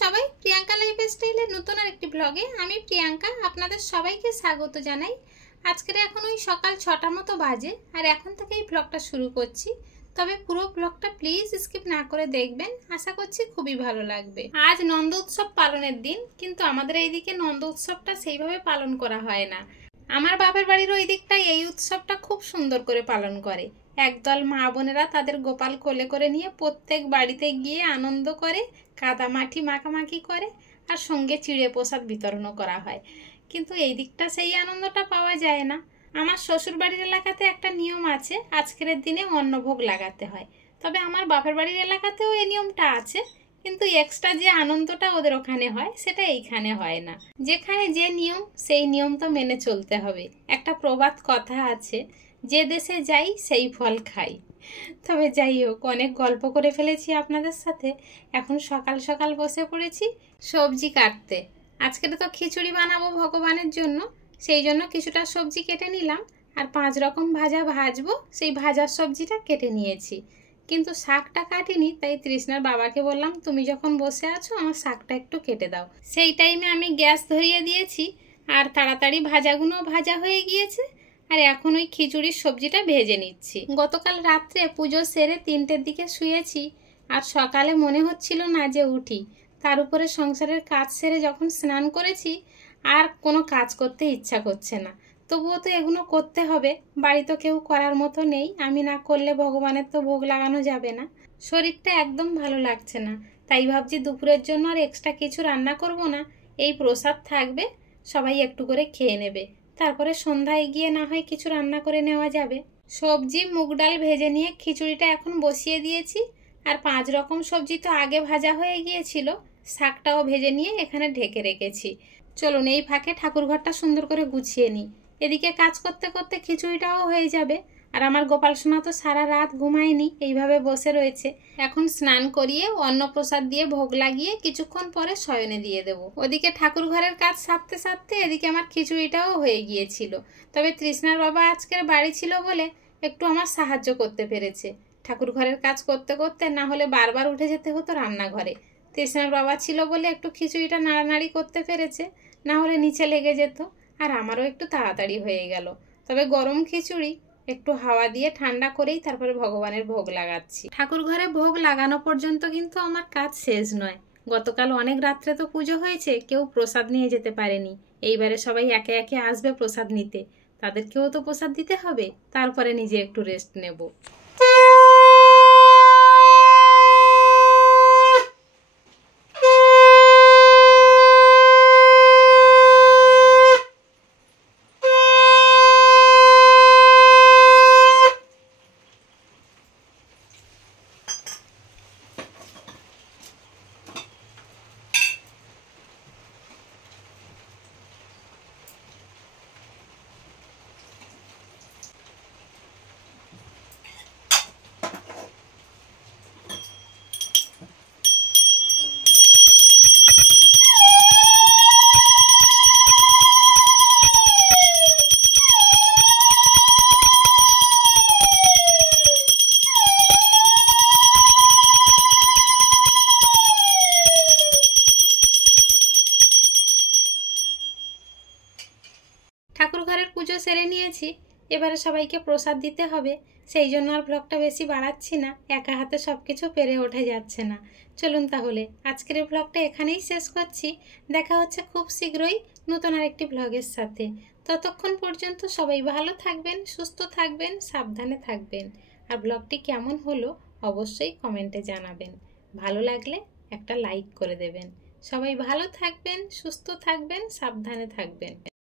সবাই প্রিয়াঙ্কা লাইফস্টাইলের নতুন আরেকটি ব্লগে আমি প্রিয়াঙ্কা আপনাদের সবাইকে স্বাগত জানাই। আজকের এখন ওই সকাল 6টার মতো বাজে আর এখন থেকে এই ব্লগটা শুরু করছি। তবে পুরো ব্লগটা প্লিজ স্কিপ না করে দেখবেন, আশা করছি খুবই ভালো লাগবে। আজ নন্দ উৎসব পালনের দিন, কিন্তু আমাদের এইদিকে নন্দ উৎসবটা সেইভাবে পালন করা হয় না। আমার বাপের বাড়ির ওই দিকটায় এই উৎসবটা খুব সুন্দর করে পালন করে। একদল মা বোনেরা তাদের গোপাল কোলে করে নিয়ে প্রত্যেক বাড়িতে গিয়ে আনন্দ করে, কাদামাটি মাখামাখি করে আর সঙ্গে চিড়ে প্রসাদ বিতরণও করা হয়। কিন্তু এই দিকটা সেই আনন্দটা পাওয়া যায় না। আমার শ্বশুর বাড়ির এলাকাতে একটা নিয়ম আছে, আজকের দিনে অন্নভোগ লাগাতে হয়। তবে আমার বাপের বাড়ির এলাকাতেও এই নিয়মটা আছে, কিন্তু এক্সট্রা যে আনন্দটা ওদের ওখানে হয় সেটা এইখানে হয় না। যেখানে যে নিয়ম সেই নিয়ম তো মেনে চলতে হবে। একটা প্রবাদ কথা আছে, যে দেশে যাই সেই ফল খাই। তবে যাই হোক, অনেক গল্প করে ফেলেছি আপনাদের সাথে। এখন সকাল সকাল বসে পড়েছি সবজি কাটতে। আজকে তো খিচুড়ি বানাবো ভগবানের জন্য, সেই জন্য কিছুটা সবজি কেটে নিলাম আর 5 রকম ভাজা ভাজবো, সেই ভাজার সবজিটা কেটে নিয়েছি। কিন্তু শাকটা কাটিনি, তাই তৃষ্ণার বাবাকে বললাম তুমি যখন বসে আছো আমার শাকটা একটু কেটে দাও। সেই টাইমে আমি গ্যাস ধরিয়ে দিয়েছি আর তাড়াতাড়ি ভাজাগুলো ভাজা হয়ে গিয়েছে। আর এখন ওই খিচুড়ির সবজিটা ভেজে নিচ্ছি। গতকাল রাত্রে পুজো সেরে 3টের দিকে শুয়েছি আর সকালে মনে হচ্ছিল না যে উঠি। তার উপরে সংসারের কাজ সেরে যখন স্নান করেছি আর কোনো কাজ করতে ইচ্ছা করছে না। তবুও তো এগুলো করতে হবে, বাড়ি তো কেউ করার মতো নেই, আমি না করলে ভগবানের তো ভোগ লাগানো যাবে না। শরীরটা একদম ভালো লাগছে না, তাই ভাবছি দুপুরের জন্য আর এক্সট্রা কিছু রান্না করব না, এই প্রসাদ থাকবে, সবাই একটু করে খেয়ে নেবে। তারপরে সন্ধ্যায় গিয়ে না হয় কিছু রান্না করে নেওয়া যাবে। সবজি মুগ ডাল ভেজে নিয়ে খিচুড়িটা এখন বসিয়ে দিয়েছি। আর 5 রকম সবজি তো আগে ভাজা হয়ে গিয়েছিল, শাকটাও ভেজে নিয়ে এখানে ঢেকে রেখেছি। চলুন এই ফাঁকে ঠাকুরঘরটা সুন্দর করে গুছিয়ে নিই। এদিকে কাজ করতে করতে খিচুড়িটাও হয়ে যাবে। আর আমার গোপাল সোনা তো সারা রাত ঘুমায়নি, এইভাবে বসে রয়েছে। এখন স্নান করিয়ে অন্নপ্রসাদ দিয়ে ভোগ লাগিয়ে কিছুক্ষণ পরে শয়নে দিয়ে দেব। ওদিকে ঠাকুর ঘরের কাজ সারতে সারতে এদিকে আমার খিচুড়িটাও হয়ে গিয়েছিল। তবে তৃষ্ণার বাবা আজকের বাড়ি ছিল বলে একটু আমার সাহায্য করতে পেরেছে। ঠাকুর ঘরের কাজ করতে করতে না হলে বারবার উঠে যেতে হতো রান্নাঘরে। তৃষ্ণার বাবা ছিল বলে একটু খিচুড়িটা নাড়ানাড়ি করতে পেরেছে, না হলে নিচে লেগে যেত। আর আমারও একটু তাড়াতাড়ি হয়ে গেল। তবে গরম খিচুড়ি একটু হাওয়া দিয়ে ঠান্ডা করেই তারপরে ভগবানের ভোগ লাগাচ্ছি। ঠাকুর ঘরে ভোগ লাগানো পর্যন্ত কিন্তু আমার কাজ শেষ নয়। গতকাল অনেক রাত্রে তো পুজো হয়েছে, কেউ প্রসাদ নিয়ে যেতে পারেনি। এইবারে সবাই একে একে আসবে প্রসাদ নিতে, তাদেরকেও তো প্রসাদ দিতে হবে, তারপরে নিজে একটু রেস্ট নেব। ঠাকুর ঘরের পুজো সেরে নিয়েছি, এবারে সবাইকে প্রসাদ দিতে হবে। সেই জন্য আর ব্লগটা বেশি বাড়াচ্ছি না, একা হাতে সব কিছু পেরে ওঠা যাচ্ছে না। চলুন তাহলে আজকের এই ব্লগটা এখানেই শেষ করছি। দেখা হচ্ছে খুব শীঘ্রই নতুন আরেকটি ব্লগের সাথে। ততক্ষণ পর্যন্ত সবাই ভালো থাকবেন, সুস্থ থাকবেন, সাবধানে থাকবেন। আর ব্লগটি কেমন হলো অবশ্যই কমেন্টে জানাবেন। ভালো লাগলে একটা লাইক করে দেবেন। সবাই ভালো থাকবেন, সুস্থ থাকবেন, সাবধানে থাকবেন।